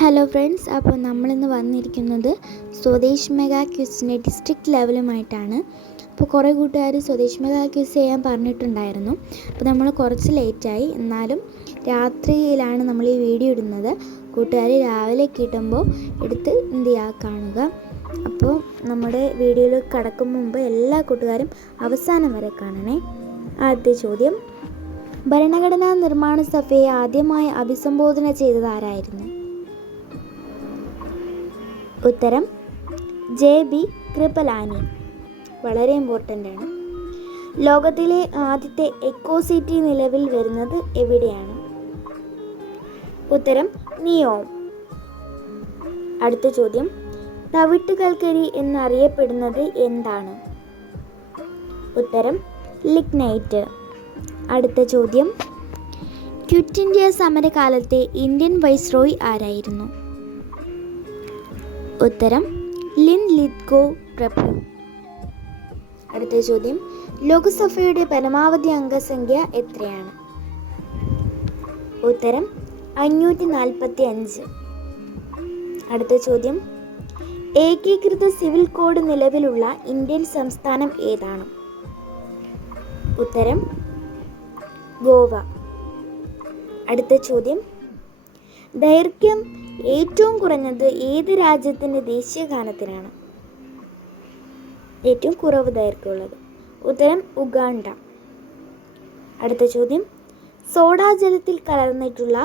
Hello friends, അപ്പോൾ നമ്മളിന്ന് വന്നിരിക്കുന്നത് സ്വദേശ് മെഗാ ക്വിസിൻ്റെ ഡിസ്ട്രിക്റ്റ് ലെവലുമായിട്ടാണ്. അപ്പോൾ കുറേ കൂട്ടുകാർ സ്വദേശ് മെഗാ ക്വിസ് ചെയ്യാൻ പറഞ്ഞിട്ടുണ്ടായിരുന്നു. അപ്പോൾ നമ്മൾ കുറച്ച് ലേറ്റായി, എന്നാലും രാത്രിയിലാണ് നമ്മൾ ഈ വീഡിയോ ഇടുന്നത്. കൂട്ടുകാർ രാവിലെ കിട്ടുമ്പോൾ എടുത്ത് എന്ത് ചെയ്യുക, കാണുക. അപ്പോൾ നമ്മുടെ വീഡിയോയിൽ കടക്കും മുമ്പ് എല്ലാ കൂട്ടുകാരും അവസാനം വരെ കാണണേ. ആദ്യത്തെ ചോദ്യം: ഭരണഘടനാ നിർമ്മാണ സഭയെ ആദ്യമായി അഭിസംബോധന ചെയ്തത് ആരായിരുന്നു? ഉത്തരം JB കൃപലാനി. വളരെ ഇമ്പോർട്ടൻ്റ് ആണ്. ലോകത്തിലെ ആദ്യത്തെ എക്കോ സിറ്റി നിലവിൽ വരുന്നത് എവിടെയാണ്? ഉത്തരം നിയോം. അടുത്ത ചോദ്യം: തവിട്ട് കൽക്കരി എന്നറിയപ്പെടുന്നത് എന്താണ്? ഉത്തരം ലിഗ്നൈറ്റ്. അടുത്ത ചോദ്യം: ക്വിറ്റ് ഇന്ത്യ സമരകാലത്തെ ഇന്ത്യൻ വൈസ്രോയി ആരായിരുന്നു? ഉത്തരം ലിൻലിത്ഗോ പ്രഭു. അടുത്ത ചോദ്യം: ലോകസഭയുടെ പരമാവധി അംഗസംഖ്യ എത്രയാണ്? ഉത്തരം 545. അടുത്ത ചോദ്യം: ഏകീകൃത സിവിൽ കോഡ് നിലവിലുള്ള ഇന്ത്യൻ സംസ്ഥാനം ഏതാണ്? ഉത്തരം ഗോവ. അടുത്ത ചോദ്യം: ദൈർഘ്യം ഏറ്റവും കുറഞ്ഞത് ഏത് രാജ്യത്തിൻ്റെ ദേശീയ ഗാനത്തിനാണ്? ഏറ്റവും കുറവ് ദൈർഘ്യമുള്ളത്. ഉത്തരം ഉഗാണ്ട. അടുത്ത ചോദ്യം: സോഡാ ജലത്തിൽ കലർന്നിട്ടുള്ള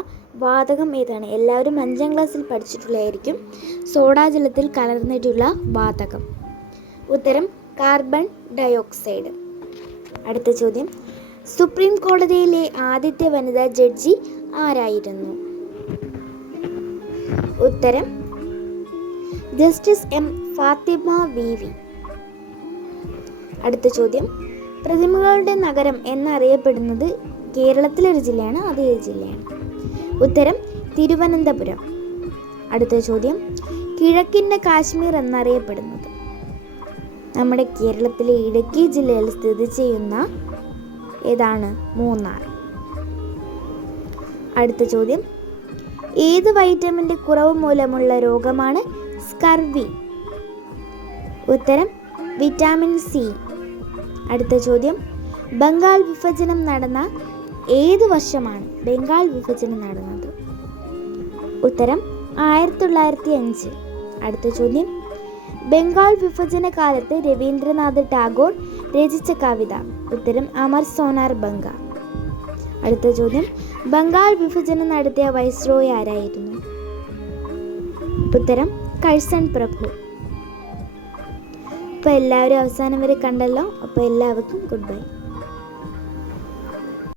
വാതകം ഏതാണ്? എല്ലാവരും 5ാം ക്ലാസ്സിൽ പഠിച്ചിട്ടുള്ളതായിരിക്കും സോഡാ ജലത്തിൽ കലർന്നിട്ടുള്ള വാതകം. ഉത്തരം കാർബൺ ഡയോക്സൈഡ്. അടുത്ത ചോദ്യം: സുപ്രീം കോടതിയിലെ ആദ്യത്തെ വനിതാ ജഡ്ജി ആരായിരുന്നു? ഉത്തരം ജസ്റ്റിസ് M ഫാത്തിമ VV. അടുത്ത ചോദ്യം: പ്രതിമകളുടെ നഗരം എന്നറിയപ്പെടുന്നത് കേരളത്തിലെ ഒരു ജില്ലയാണ്, അത് ഏത് ജില്ലയാണ്? ഉത്തരം തിരുവനന്തപുരം. അടുത്ത ചോദ്യം: കിഴക്കിൻ്റെ കാശ്മീർ എന്നറിയപ്പെടുന്നത്? നമ്മുടെ കേരളത്തിലെ ഇടുക്കി ജില്ലയിൽ സ്ഥിതി ചെയ്യുന്ന ഏതാണ്? മൂന്നാർ. അടുത്ത ചോദ്യം: ഏത് വൈറ്റമിൻ്റെ കുറവ് മൂലമുള്ള രോഗമാണ് സ്കർവി? ഉത്തരം വിറ്റാമിൻ C. അടുത്ത ചോദ്യം: ബംഗാൾ വിഭജനം നടന്ന ഏത് വർഷമാണ് ബംഗാൾ വിഭജനം നടന്നത്? ഉത്തരം 1905. അടുത്ത ചോദ്യം: ബംഗാൾ വിഭജന കാലത്ത് രവീന്ദ്രനാഥ് ടാഗോർ രചിച്ച കവിത? ഉത്തരം അമർ സോനാർ ബംഗ. അടുത്ത ചോദ്യം: ബംഗാൾ വിഭജനം നടത്തിയ വൈസ്രോയി ആരായിരുന്നു? ഉത്തരം കഴ്സൺ പ്രഭു. അപ്പോൾ എല്ലാവരും അവസാനം വരെ കണ്ടല്ലോ. അപ്പോൾ എല്ലാവർക്കും ഗുഡ് ബൈ.